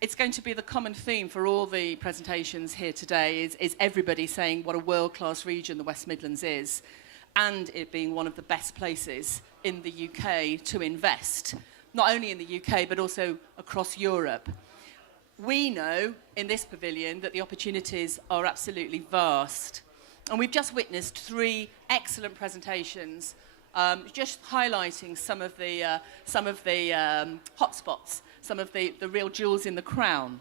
it's going to be the common theme for all the presentations here today is everybody saying what a world-class region the West Midlands is, and it being one of the best places in the UK to invest, not only in the UK but also across Europe. We know in this pavilion that the opportunities are absolutely vast, and we've just witnessed 3 excellent presentations just highlighting some of the hotspots, some of the real jewels in the crown.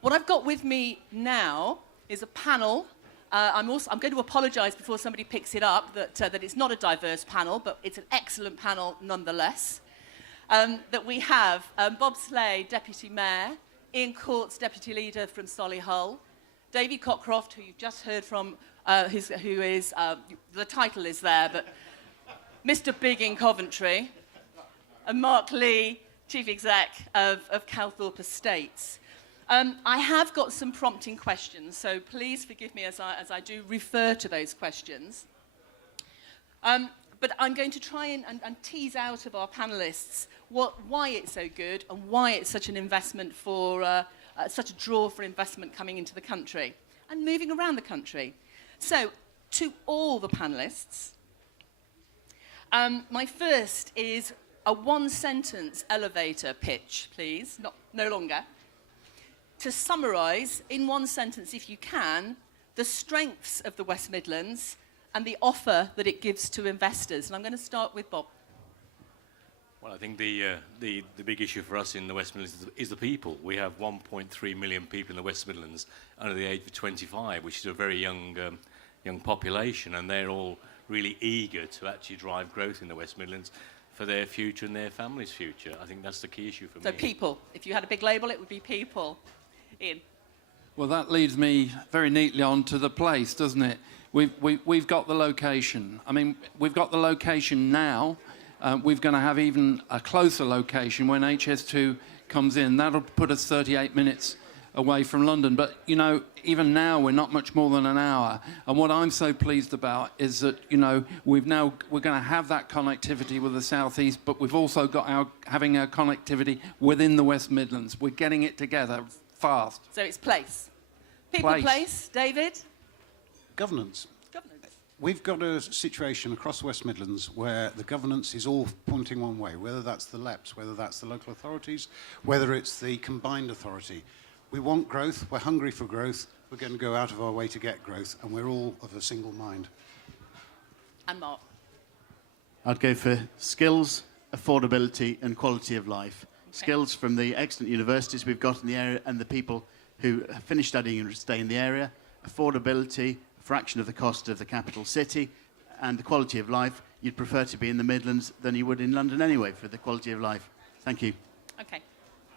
What I've got with me now is a panel. I'm going to apologise before somebody picks it up that it's not a diverse panel, but it's an excellent panel nonetheless. That we have Bob Slay, Deputy Mayor, Ian Courts, Deputy Leader from Solihull, Davy Cockcroft, who you've just heard from, who is, the title is there, but Mr. Big in Coventry, and Mark Lee, Chief Exec of Calthorpe Estates. I have got some prompting questions, so please forgive me as I do refer to those questions. But I'm going to try and tease out of our panellists why it's so good and why it's such an investment for, such a draw for investment coming into the country and moving around the country. So, to all the panellists, my first is a 1-sentence elevator pitch, please, no longer, to summarise in 1 sentence, if you can, the strengths of the West Midlands and the offer that it gives to investors. And I'm going to start with Bob. Well, I think the big issue for us in the West Midlands is the people. We have 1.3 million people in the West Midlands under the age of 25, which is a very young population, and they're all really eager to actually drive growth in the West Midlands for their future and their family's future. I think that's the key issue for me. So people. If you had a big label, it would be people. Ian. Well, that leads me very neatly on to the place, doesn't it? We've got the location. I mean, we've got the location now. We're going to have even a closer location when HS2 comes in. That'll put us 38 minutes away from London. But, you know, even now we're not much more than an hour. And what I'm so pleased about is that, you know, we're going to have that connectivity with the South East, but we've also got having our connectivity within the West Midlands. We're getting it together fast. So it's place. People, place. David? Governance. We've got a situation across the West Midlands where the governance is all pointing one way, whether that's the LEPs, whether that's the local authorities, whether it's the combined authority. We want growth, we're hungry for growth, we're going to go out of our way to get growth, and we're all of a single mind. And Mark? I'd go for skills, affordability and quality of life. Okay. Skills from the excellent universities we've got in the area and the people who have finished studying and stay in the area. Affordability, a fraction of the cost of the capital city, and the quality of life. You'd prefer to be in the Midlands than you would in London anyway for the quality of life. Thank you. Okay,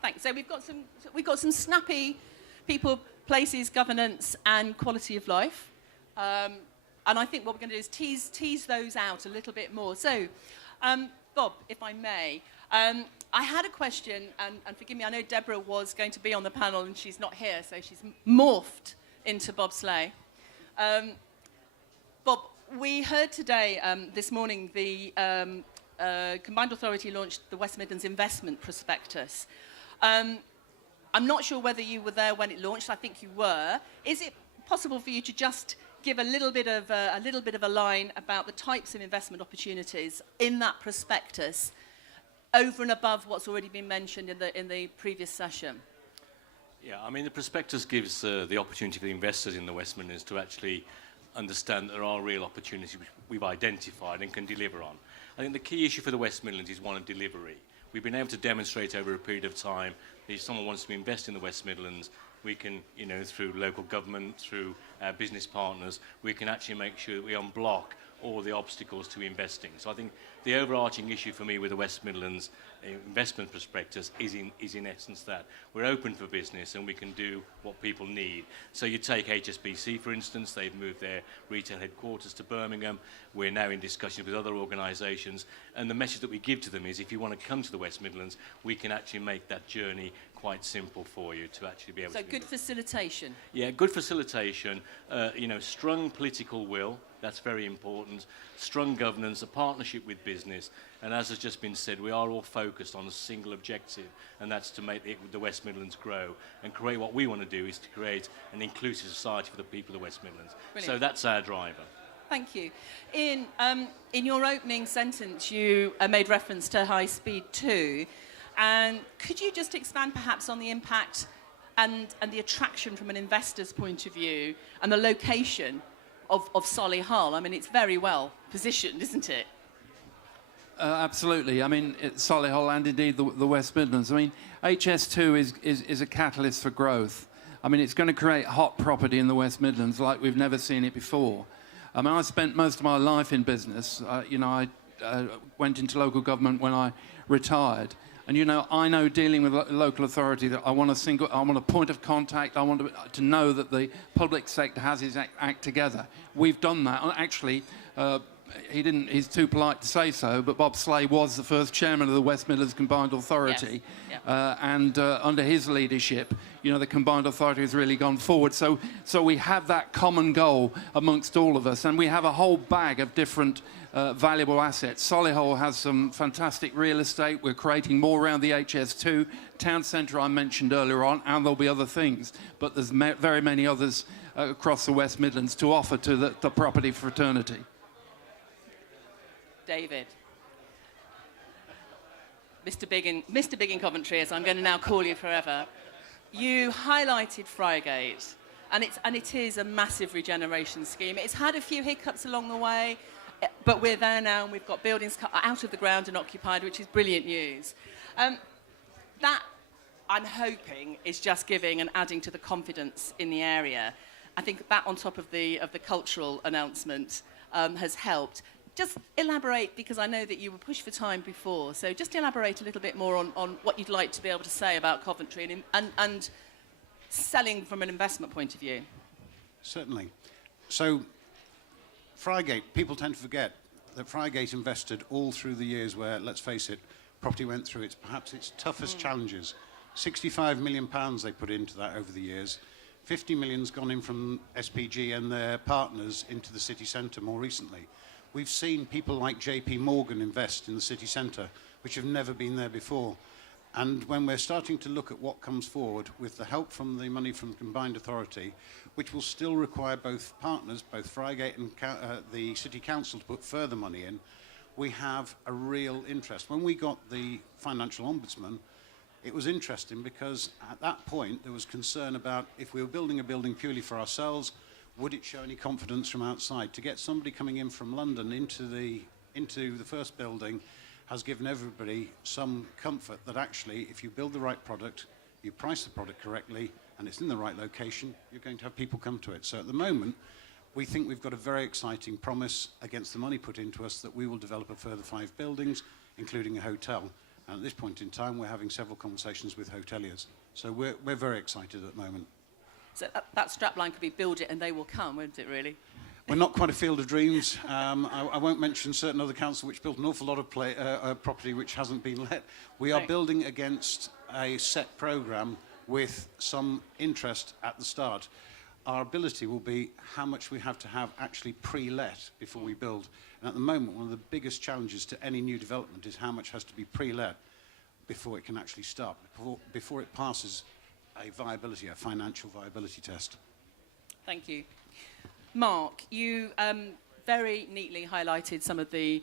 thanks. So we've got some snappy people, places, governance, and quality of life. And I think what we're going to do is tease those out a little bit more. So, Bob, if I may, I had a question, and forgive me, I know Deborah was going to be on the panel and she's not here, so she's morphed into Bob Slay. Bob, we heard today, this morning, the Combined Authority launched the West Midlands Investment Prospectus. I'm not sure whether you were there when it launched. I think you were. Is it possible for you to just give a little bit of a line about the types of investment opportunities in that prospectus, over and above what's already been mentioned in the previous session? Yeah, I mean, the prospectus gives the opportunity for the investors in the West Midlands to actually understand that there are real opportunities which we've identified and can deliver on. I think the key issue for the West Midlands is one of delivery. We've been able to demonstrate over a period of time that if someone wants to invest in the West Midlands, we can, you know, through local government, through business partners, we can actually make sure that we unblock all the obstacles to investing. So I think the overarching issue for me with the West Midlands investment prospectus is in essence that we're open for business and we can do what people need. So you take HSBC, for instance, they've moved their retail headquarters to Birmingham. We're now in discussion with other organisations, and the message that we give to them is if you want to come to the West Midlands, we can actually make that journey quite simple for you to actually be able to. So good facilitation. Yeah, good facilitation, you know, strong political will, That's very important. Strong governance, a partnership with business, and as has just been said, we are all focused on a single objective, and that's to make the West Midlands grow and create what we want to do is to create an inclusive society for the people of the West Midlands. Brilliant. So that's our driver. Thank you. In your opening sentence, you made reference to High Speed 2. And could you just expand perhaps on the impact and the attraction from an investor's point of view and the location of Solihull? I mean, it's very well positioned, isn't it? Absolutely. I mean, it's Solihull and indeed the West Midlands. I mean, HS2 is a catalyst for growth. I mean, it's going to create hot property in the West Midlands like we've never seen it before. I mean, I spent most of my life in business. I went into local government when I retired. And, I know dealing with local authority that I want a point of contact. I want to know that the public sector has his act together. We've done that. Actually, he's too polite to say so, but Bob Slay was the first chairman of the West Midlands Combined Authority. Yes. Yeah. And under his leadership, the Combined Authority has really gone forward. So we have that common goal amongst all of us, and we have a whole bag of different valuable assets. Solihull has some fantastic real estate. We're creating more around the HS2 town centre I mentioned earlier on, and there'll be other things. But there's very many others across the West Midlands to offer to the property fraternity. David. Mr. Big in Coventry, as I'm going to now call you forever. You highlighted Friargate, and it is a massive regeneration scheme. It's had a few hiccups along the way, but we're there now, and we've got buildings out of the ground and occupied, which is brilliant news. That, I'm hoping, is just giving and adding to the confidence in the area. I think that, on top of the cultural announcement, has helped. Just elaborate, because I know that you were pushed for time before, so just elaborate a little bit more on what you'd like to be able to say about Coventry and selling from an investment point of view. Certainly. So, Friargate, people tend to forget that Friargate invested all through the years where, let's face it, property went through perhaps its toughest challenges. £65 million they put into that over the years. 50 million's gone in from SPG and their partners into the city centre more recently. We've seen people like JP Morgan invest in the city centre, which have never been there before. And when we're starting to look at what comes forward with the help from the money from Combined Authority, which will still require both partners, both Friargate and the City Council, to put further money in, we have a real interest. When we got the Financial Ombudsman, it was interesting because at that point there was concern about if we were building a building purely for ourselves, would it show any confidence from outside? To get somebody coming in from London into the first building has given everybody some comfort that actually, if you build the right product, you price the product correctly, and it's in the right location, you're going to have people come to it. So at the moment, we think we've got a very exciting promise against the money put into us that we will develop a further 5 buildings, including a hotel. And at this point in time, we're having several conversations with hoteliers. So we're very excited at the moment. So that strapline could be build it and they will come, won't it, really? We're not quite a field of dreams. I won't mention certain other councils which built an awful lot of property which hasn't been let. We are building against a set programme with some interest at the start. Our ability will be how much we have to have actually pre-let before we build. And at the moment, one of the biggest challenges to any new development is how much has to be pre-let before it can actually start, before it passes a financial viability test. Thank you. Mark, you very neatly highlighted some of the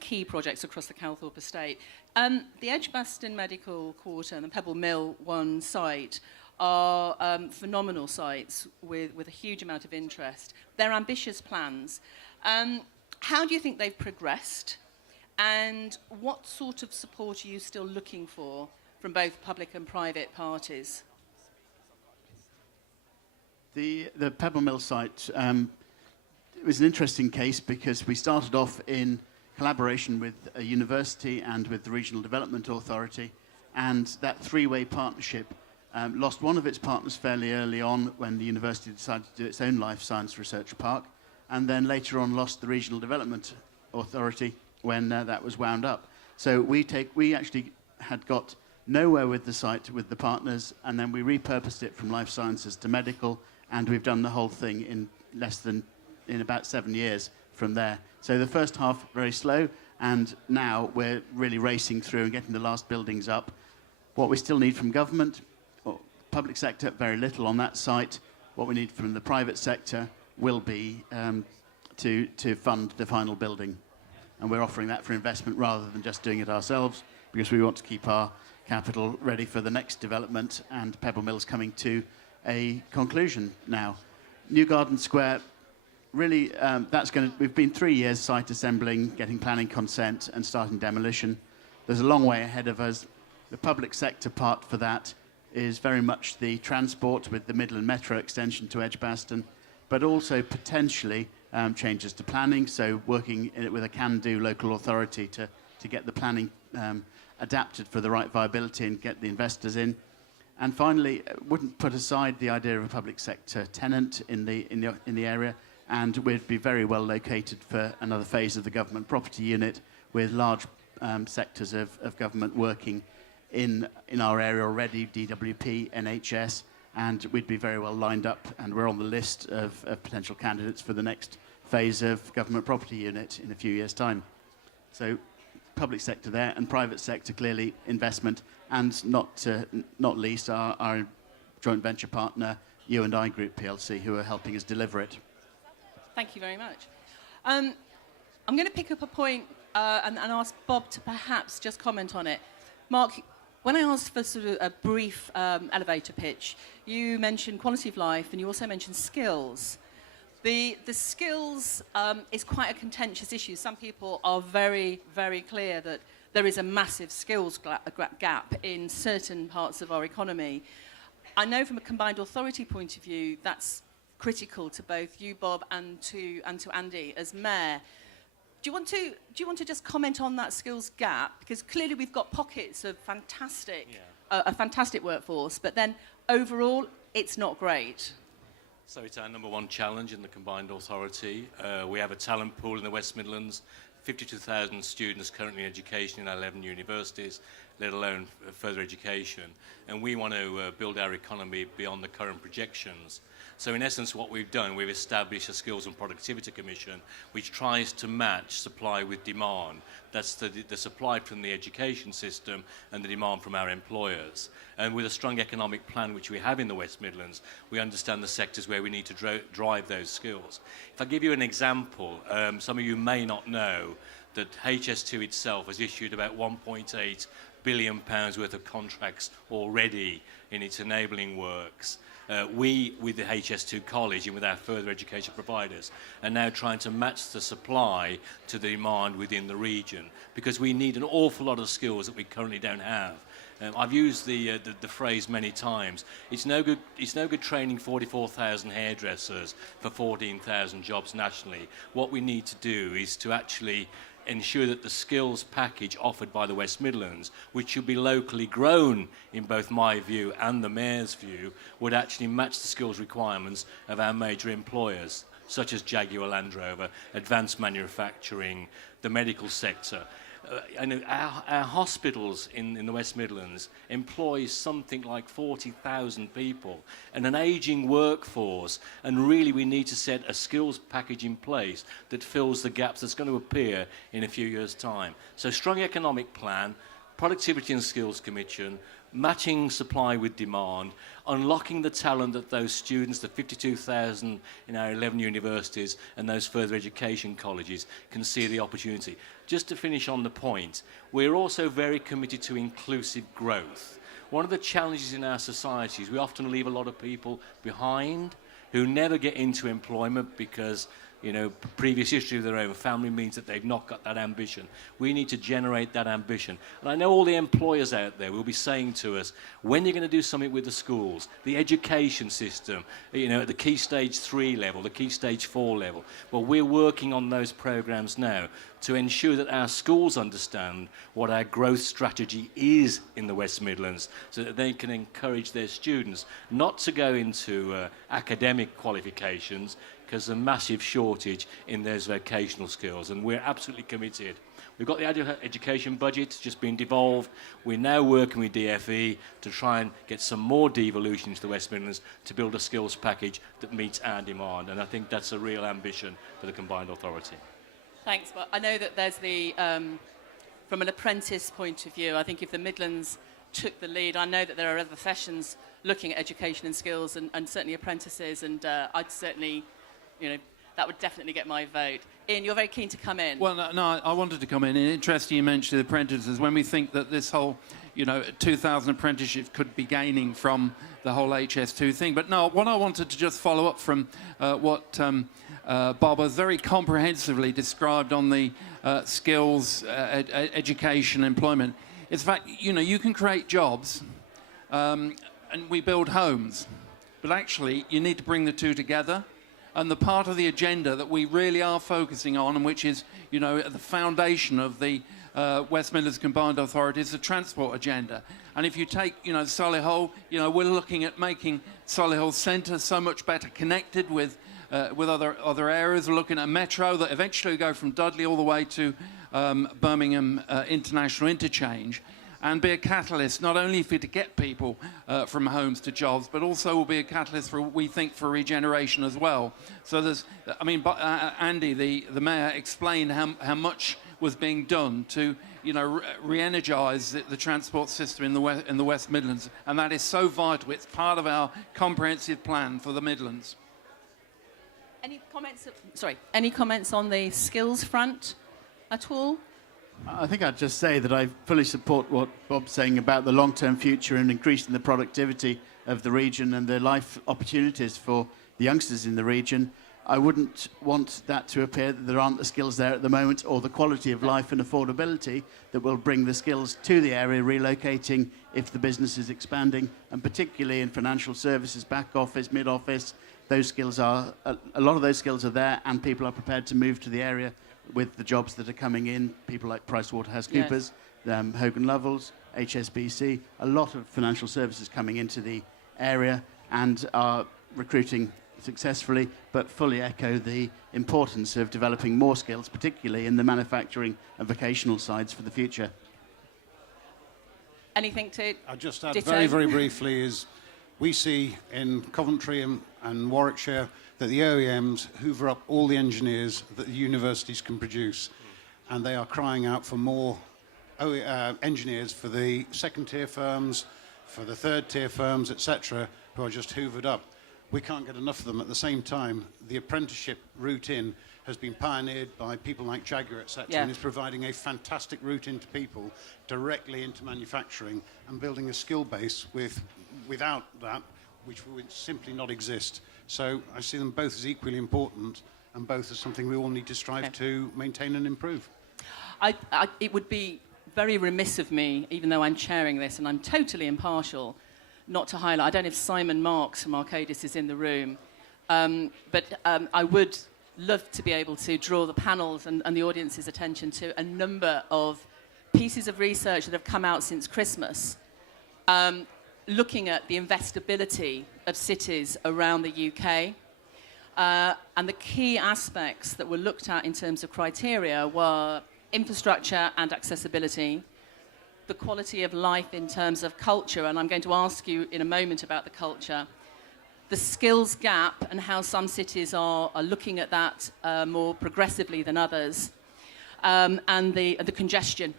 key projects across the Calthorpe estate. The Edgbaston Medical Quarter and the Pebble Mill 1 site are phenomenal sites with a huge amount of interest. They're ambitious plans. How do you think they've progressed? And what sort of support are you still looking for from both public and private parties? The Pebble Mill site it was an interesting case because we started off in collaboration with a university and with the Regional Development Authority, and that three-way partnership lost one of its partners fairly early on when the university decided to do its own life science research park, and then later on lost the Regional Development Authority when that was wound up. So we actually had got nowhere with the site with the partners, and then we repurposed it from life sciences to medical, and we've done the whole thing in less than in about 7 years from there. So the first half, very slow, and now we're really racing through and getting the last buildings up. What we still need from government, well, public sector, very little on that site. What we need from the private sector will be to fund the final building. And we're offering that for investment rather than just doing it ourselves, because we want to keep our capital ready for the next development, and Pebble Mill's coming to a conclusion now. New Garden Square, really, we've been 3 years site assembling, getting planning consent and starting demolition. There's a long way ahead of us. The public sector part for that is very much the transport with the Midland Metro extension to Edgbaston, but also potentially changes to planning, so working in it with a can-do local authority to get the planning adapted for the right viability and get the investors in. And finally, wouldn't put aside the idea of a public sector tenant in the area, and we'd be very well located for another phase of the government property unit with large sectors of government working in our area already, DWP, NHS, and we'd be very well lined up, and we're on the list of potential candidates for the next phase of government property unit in a few years' time. So public sector there, and private sector clearly investment, and not least our joint venture partner, U&I Group PLC, who are helping us deliver it. Thank you very much. I'm going to pick up a point and ask Bob to perhaps just comment on it. Mark, when I asked for sort of a brief elevator pitch, you mentioned quality of life and you also mentioned skills. The skills is quite a contentious issue. Some people are very, very clear that there is a massive skills gap in certain parts of our economy. I know from a combined authority point of view, that's critical to both you, Bob, and to Andy as mayor. Do you want to just comment on that skills gap? Because clearly we've got pockets of a fantastic workforce, but then overall it's not great. So it's our number one challenge in the combined authority. We have a talent pool in the West Midlands, 52,000 students currently in education in 11 universities, let alone further education. And we want to build our economy beyond the current projections. So in essence, what we've done, we've established a Skills and Productivity Commission, which tries to match supply with demand. That's the supply from the education system and the demand from our employers. And with a strong economic plan, which we have in the West Midlands, we understand the sectors where we need to drive those skills. If I give you an example, some of you may not know that HS2 itself has issued about £1.8 billion worth of contracts already in its enabling works. We, with the HS2 College and with our further education providers, are now trying to match the supply to the demand within the region, because we need an awful lot of skills that we currently don't have. I've used the phrase many times. It's no good training 44,000 hairdressers for 14,000 jobs nationally. What we need to do is to actually ensure that the skills package offered by the West Midlands, which should be locally grown in both my view and the Mayor's view, would actually match the skills requirements of our major employers, such as Jaguar Land Rover, advanced manufacturing, the medical sector. Our hospitals in the West Midlands employ something like 40,000 people and an ageing workforce, and really we need to set a skills package in place that fills the gaps that's going to appear in a few years' time. So strong economic plan, Productivity and Skills Commission, matching supply with demand, unlocking the talent that those students, the 52,000 in our 11 universities and those further education colleges, can see the opportunity. Just to finish on the point, we're also very committed to inclusive growth. One of the challenges in our society is we often leave a lot of people behind who never get into employment because previous history of their own family means that they've not got that ambition. We need to generate that ambition. And I know all the employers out there will be saying to us, when you're going to do something with the schools, the education system, at the Key Stage 3 level, the Key Stage 4 level. Well, we're working on those programs now to ensure that our schools understand what our growth strategy is in the West Midlands, so that they can encourage their students not to go into academic qualifications, because there's a massive shortage in those vocational skills, and we're absolutely committed We've got the education budget just being devolved. We're now working with DFE to try and get some more devolution into the West Midlands to build a skills package that meets our demand. And I think that's a real ambition for the combined authority. Thanks. But I know that there's the, from an apprentice point of view, I think if the Midlands took the lead, I know that there are other sessions looking at education and skills and certainly apprentices, and I'd certainly, that would definitely get my vote. Ian, you're very keen to come in. Well, no, I wanted to come in. And interesting you mentioned the apprentices. When we think that this whole, 2,000 apprenticeships could be gaining from the whole HS2 thing. But no, what I wanted to just follow up from what Bob has very comprehensively described on the skills, education, employment. It's the fact, you can create jobs and we build homes. But actually, you need to bring the two together. And the part of the agenda that we really are focusing on, and which is, at the foundation of the West Midlands Combined Authority, is the transport agenda. And if you take, Solihull, we're looking at making Solihull Centre so much better connected with other areas. We're looking at a metro that eventually will go from Dudley all the way to Birmingham International Interchange, and be a catalyst not only to get people from homes to jobs, but also will be a catalyst for, we think, for regeneration as well. So Andy, the mayor, explained how much was being done to, re-energise the transport system in the West Midlands, and that is so vital. It's part of our comprehensive plan for the Midlands. Any comments on the skills front at all? I think I'd just say that I fully support what Bob's saying about the long-term future and increasing the productivity of the region and the life opportunities for the youngsters in the region. I wouldn't want that to appear that there aren't the skills there at the moment, or the quality of life and affordability that will bring the skills to the area, relocating if the business is expanding, and particularly in financial services, back office, mid office. Those skills are, a lot of those skills are there, and people are prepared to move to the area with the jobs that are coming in, people like PricewaterhouseCoopers, yes. Hogan Lovells, HSBC, a lot of financial services coming into the area and are recruiting successfully, but fully echo the importance of developing more skills, particularly in the manufacturing and vocational sides for the future. Anything to I'll just add ditto? very, very briefly is we see in Coventry and Warwickshire that the OEMs hoover up all the engineers that the universities can produce, and they are crying out for more engineers for the second-tier firms, for the third-tier firms, etc., who are just hoovered up. We can't get enough of them. At the same time, the apprenticeship route in has been pioneered by people like Jaguar, etc., yeah. and is providing a fantastic route into people, directly into manufacturing, and building a skill base without that, which would simply not exist. So I see them both as equally important, and both as something we all need to strive to maintain and improve. It would be very remiss of me, even though I'm chairing this and I'm totally impartial, not to highlight. I don't know if Simon Marks from Arcadis is in the room, but I would love to be able to draw the panels and the audience's attention to a number of pieces of research that have come out since Christmas, looking at the investability of cities around the UK. And the key aspects that were looked at in terms of criteria were infrastructure and accessibility, the quality of life in terms of culture, and I'm going to ask you in a moment about the culture, the skills gap and how some cities are looking at that more progressively than others, and the congestion,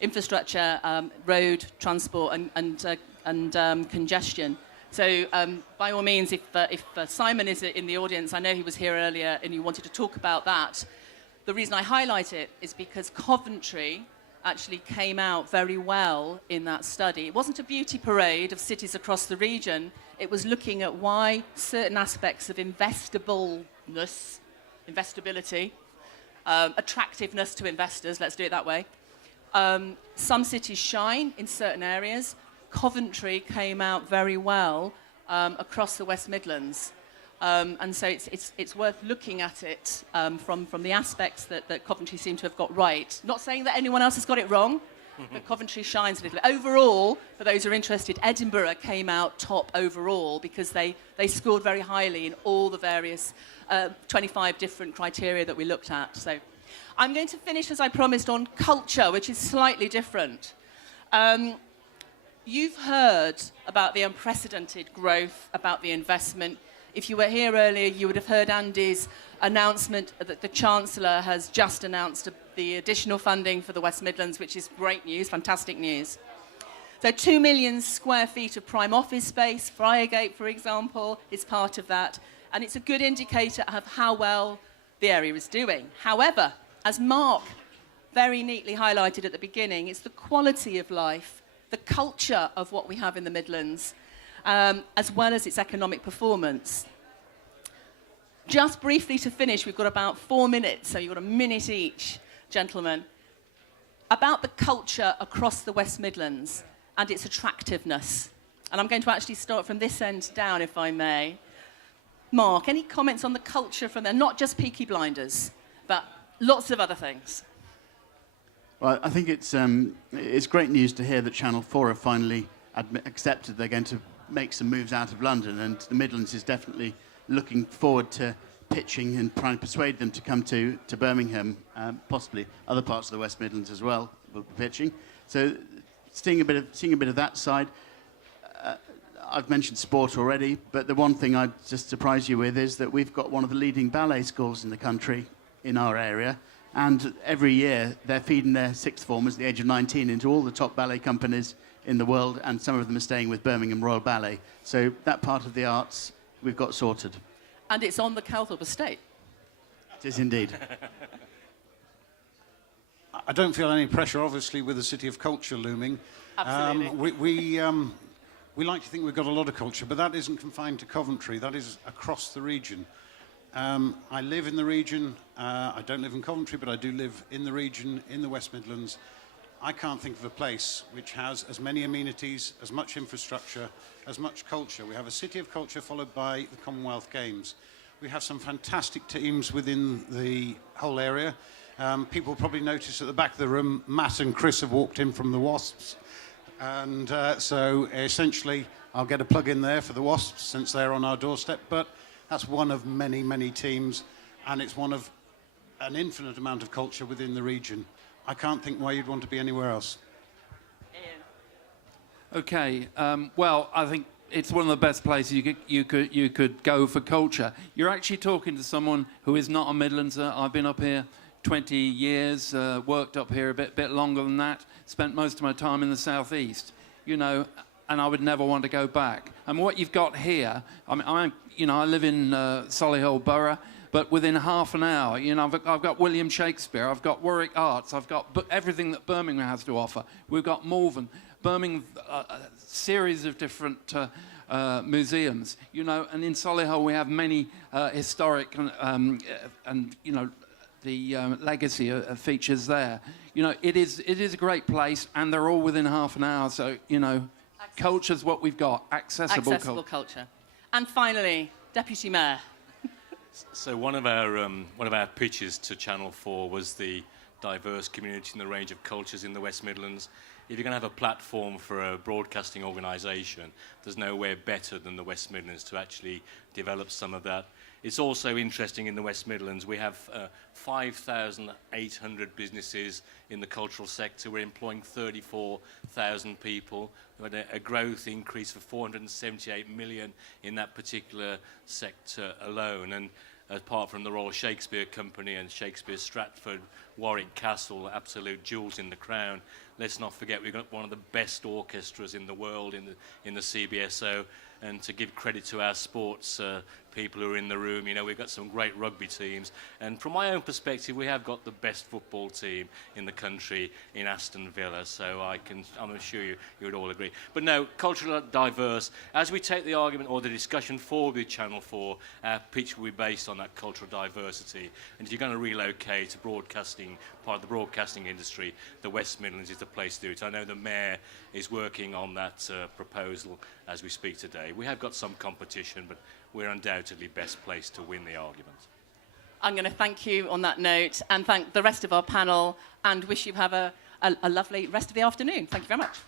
infrastructure, road, transport, and congestion. So by all means, if Simon is in the audience, I know he was here earlier and you wanted to talk about that. The reason I highlight it is because Coventry actually came out very well in that study. It wasn't a beauty parade of cities across the region. It was looking at why certain aspects of investability, attractiveness to investors, let's do it that way. Some cities shine in certain areas. Coventry came out very well across the West Midlands. And so it's worth looking at it from the aspects that Coventry seem to have got right. Not saying that anyone else has got it wrong, but Coventry shines a little bit. Overall, for those who are interested, Edinburgh came out top overall because they scored very highly in all the various 25 different criteria that we looked at. So I'm going to finish, as I promised, on culture, which is slightly different. You've heard about the unprecedented growth, about the investment. If you were here earlier, you would have heard Andy's announcement that the Chancellor has just announced the additional funding for the West Midlands, which is great news, fantastic news. So 2 million square feet of prime office space, Friargate, for example, is part of that. And it's a good indicator of how well the area is doing. However, as Mark very neatly highlighted at the beginning, it's the quality of life, the culture of what we have in the Midlands, as well as its economic performance. Just briefly to finish, we've got about 4 minutes, so you've got a minute each, gentlemen, about the culture across the West Midlands and its attractiveness. And I'm going to actually start from this end down, if I may. Mark, any comments on the culture from there? Not just Peaky Blinders, but lots of other things. Well, I think it's great news to hear that Channel 4 have finally accepted they're going to make some moves out of London, and the Midlands is definitely looking forward to pitching and trying to persuade them to come to Birmingham, possibly other parts of the West Midlands as well, will be pitching. So seeing a bit of that side. I've mentioned sport already, but the one thing I'd just surprise you with is that we've got one of the leading ballet schools in the country in our area, and every year they're feeding their sixth formers at the age of 19 into all the top ballet companies in the world, and some of them are staying with Birmingham Royal Ballet. So that part of the arts we've got sorted. And it's on the Calthorpe estate. It is indeed. I don't feel any pressure, obviously, with the City of Culture looming. Absolutely. We like to think we've got a lot of culture, but that isn't confined to Coventry. That is across the region. I live in the region. I don't live in Coventry, but I do live in the region, in the West Midlands. I can't think of a place which has as many amenities, as much infrastructure, as much culture. We have a City of Culture followed by the Commonwealth Games. We have some fantastic teams within the whole area. People probably notice at the back of the room, Matt and Chris have walked in from the Wasps. And so essentially, I'll get a plug in there for the Wasps since they're on our doorstep. But that's one of many, many teams. And it's one of an infinite amount of culture within the region. I can't think why you'd want to be anywhere else. Okay, well, I think it's one of the best places you could go for culture. You're actually talking to someone who is not a Midlandser. I've been up here 20 years, worked up here a bit longer than that, spent most of my time in the southeast, you know, and I would never want to go back. And what you've got here, I live in Solihull Borough, but within half an hour, you know, I've got William Shakespeare, I've got Warwick Arts, I've got everything that Birmingham has to offer. We've got Malvern, Birmingham, a series of different museums, you know, and in Solihull we have many historic and you know, the legacy features there. You know, it is a great place, and they're all within half an hour. So, you know, culture's what we've got, accessible culture. And finally, Deputy Mayor. So one of our pitches to Channel 4 was the diverse community and the range of cultures in the West Midlands. If you're going to have a platform for a broadcasting organisation, there's nowhere better than the West Midlands to actually develop some of that. It's also interesting in the West Midlands, we have 5,800 businesses in the cultural sector. We're employing 34,000 people. We had a growth increase of 478 million in that particular sector alone. And apart from the Royal Shakespeare Company and Shakespeare Stratford, Warwick Castle, absolute jewels in the crown. Let's not forget we've got one of the best orchestras in the world in the CBSO. And to give credit to our sports people who are in the room, you know, we've got some great rugby teams. And from my own perspective, we have got the best football team in the country in Aston Villa. So I'm sure you would all agree. But no, culturally diverse. As we take the argument or the discussion forward with Channel 4, our pitch will be based on that cultural diversity. And if you're going to relocate to broadcasting, part of the broadcasting industry, the West Midlands is the place to do it. I know the Mayor is working on that proposal as we speak today. We have got some competition, but we're undoubtedly best placed to win the argument. I'm going to thank you on that note and thank the rest of our panel and wish you have a lovely rest of the afternoon. Thank you very much.